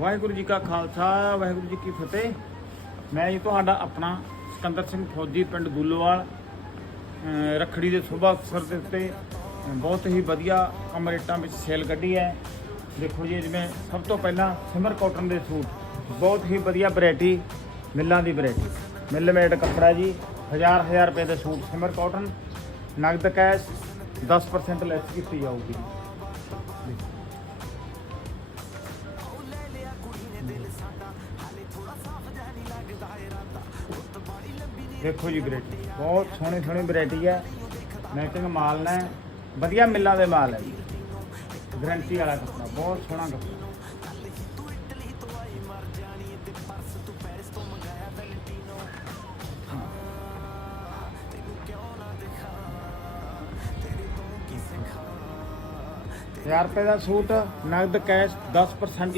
ਵਾਹਿਗੁਰੂ ਜੀ ਕਾ ਖਾਲਸਾ, ਵਾਹਿਗੁਰੂ ਜੀ ਕੀ ਫਤਿਹ। ਮੈਂ ਜੀ ਤੁਹਾਡਾ ਆਪਣਾ ਸਿਕੰਦਰ ਸਿੰਘ ਫੌਜੀ ਪਿੰਡ ਗੁੱਲੋਵਾਲ, ਅਹ, ਰੱਖੜੀ ਦੇ ਸੁਭ ਅਫਸਰ ਦੇ ਉੱਤੇ ਬਹੁਤ ਹੀ ਵਧੀਆ ਕਮ ਰੇਟਾਂ ਵਿੱਚ ਸੇਲ ਕੱਢੀ ਹੈ। ਦੇਖੋ ਜੀ, ਜਿਵੇਂ ਸਭ ਤੋਂ ਪਹਿਲਾਂ ਸਿਮਰ ਕਾਟਨ ਦੇ ਸੂਟ, ਬਹੁਤ ਹੀ ਵਧੀਆ ਵੈਰਾਈਟੀ, ਮਿੱਲਾਂ ਦੀ ਵੈਰਾਈਟੀ। ਮਿੱਲ ਮੇਡ ਕੱਪੜਾ ਜੀ, ਹਜ਼ਾਰ ਹਜ਼ਾਰ ਰੁਪਏ ਦੇ ਸੂਟ ਸਿਮਰ ਕਾਟਨ, ਨਗਦ ਕੈਸ਼ 10% ਲੈਸ ਕੀਤੀ ਜਾਊਗੀ। ਦੇਖੋ ਜੀ ਵੈਰਾਈਟੀ ਬਹੁਤ ਸੋਹਣੀ ਸੋਹਣੀ ਵੈਰਾਈਟੀ ਹੈ। ਮੈਚਿੰਗ ਮਾਲ ਨੇ, ਵਧੀਆ ਮਿੱਲਾਂ ਦੇ ਮਾਲ ਹੈ ਜੀ। ਗਰੰਟੀ ਵਾਲਾ ਕੱਪੜਾ, ਬਹੁਤ ਸੋਹਣਾ ਕੱਪੜਾ। ਹਜ਼ਾਰ ਰੁਪਏ ਦਾ ਸੂਟ, ਨਗਦ ਕੈਸ਼ 10%